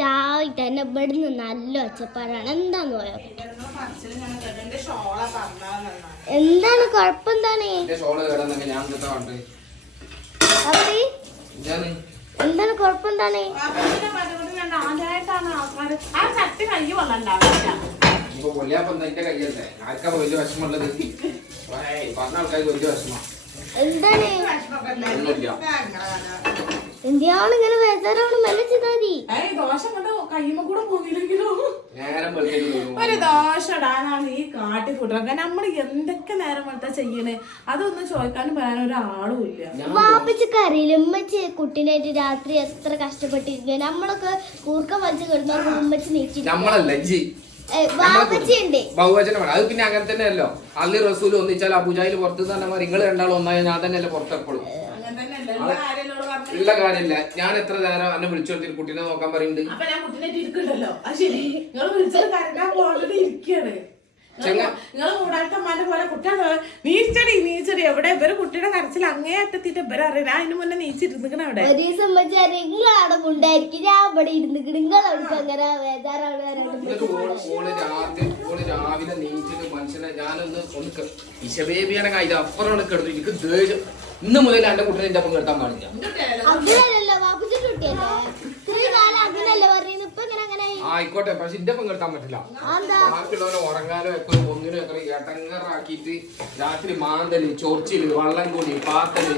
രാവിലെ തന്നെ ഇവിടുന്ന് നല്ല ഒച്ചപ്പാടാണ്. എന്താന്ന് പോയോ? എന്താണ് കുഴപ്പം? എന്താണ് എന്താണ് കുഴപ്പം? എന്താണ് എന്തിനാണ് ഇങ്ങനെ ബേജാറാണ്? മെല്ലെ ചെയ്താ മതി. ഒരു ദോശ ഇടാനാണ് ഈ കാട്ടി കൂട്ടുക. നമ്മള് എന്തൊക്കെ നേരം വെളുത്താ ചെയ്യണേ അതൊന്നും ചോദിക്കാനും പറയാനും ഒരാളും ഇല്ല. വാപ്പച്ചക്ക് അറിയില്ല ഉമ്മച്ചി കുട്ടീനായിട്ട് രാത്രി എത്ര കഷ്ടപ്പെട്ടിരിക്കുക. നമ്മളൊക്കെ കൂർക്ക വലിച്ചു കിടന്ന ഉമ്മച്ചി നീച്ചിട്ട് ബഹുവചനമാണ് അത്. പിന്നെ അങ്ങനെ തന്നെയല്ലോ. അള്ളി റസൂൽ ഒന്നിച്ചാൽ അബുജാഹിൽ പുറത്ത് തന്നെ നിങ്ങൾ രണ്ടാളും ഒന്നായ ഞാൻ തന്നെയല്ലേ പുറത്തെപ്പോഴും ഉള്ള കാര്യമില്ല. ഞാൻ എത്ര നേരം എന്നെ വിളിച്ചു കൊടുത്തിട്ട് കുട്ടീനെ നോക്കാൻ പറയുന്നുണ്ട്. നീച്ചടി എവിടെ ഇവര് കുട്ടിയുടെ കരച്ചിൽ അങ്ങേ അറ്റത്തിട്ട് ഇവരെ അറിയാം. അതിന് മുന്നേ നീച്ചിരുന്നിക്കണ അവിടെ രാവിലെ നീച്ചിട്ട് മനുഷ്യനെ ഞാനൊന്ന് ഇശബേബിയാണെങ്കിൽ ഇത് അപ്പുറമാണ് കിടന്നു. എനിക്ക് ദേഷ്യം. ഇന്ന് മുതൽ എന്റെ കുട്ടീനെ എന്റെ ഒപ്പം കിടത്താൻ പാടില്ല. ആയിക്കോട്ടെ, പക്ഷെ എന്റെ ഒപ്പം കിടത്താൻ പറ്റില്ല. ബാക്കിയുള്ളവരെ ഉറങ്ങാനോ ഒക്കെ ഒന്നിനും ഒക്കെ എട്ടങ്ങറാക്കിയിട്ട് രാത്രി മാന്തല്, ചൊറിച്ചില്, വള്ളം കൂടി, പാത്തല്.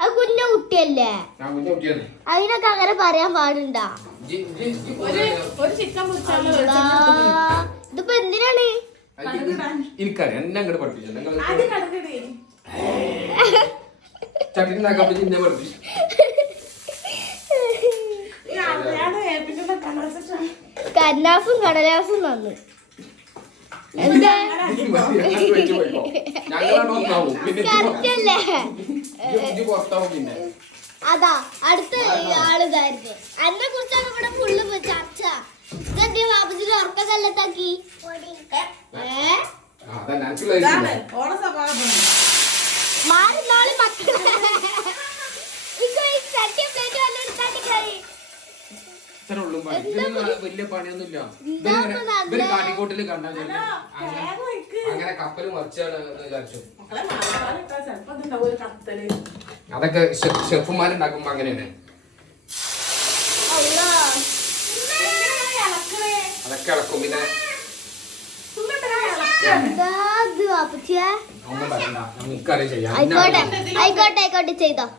അത് കുഞ്ഞ കുട്ടിയല്ലേ, അതിനൊക്കെ അങ്ങനെ പറയാൻ പാടുണ്ടാ? ഇതിപ്പോ എന്തിനാണ്? എനിക്കറിയാം എന്നെ അങ്ങോട്ട് പഠിപ്പിച്ചു ചട്ടിണ്ടാക്കാൻ പറ്റി എന്നെ പഠിപ്പിച്ചു. കന്നാസും കടലാസും തന്നു. അതാ അടുത്ത ആളുകാരുടെ എന്നെ കുറിച്ചാണ് ഇവിടെ ഫുള്ള് ചർച്ച. ഇതെന്താ വാപ്പച്ചിന്റെ ഉറക്ക കല്ലത്താക്കി? മാറിനാളി മക്കളെ വലിയ പണിയൊന്നുമില്ല. കാട്ടിക്കോട്ടില് കണ്ടാൽ അങ്ങനെ കപ്പല് മറിച്ചാണ് വിചാരിച്ചു. അതൊക്കെ ഷെഫുമാരുണ്ടാക്കുമ്പോ അങ്ങനെയാണ്. അതൊക്കെ ഇളക്കും. പിന്നെ ആയിക്കോട്ടെ ആയിക്കോട്ടെ ചെയ്തോ.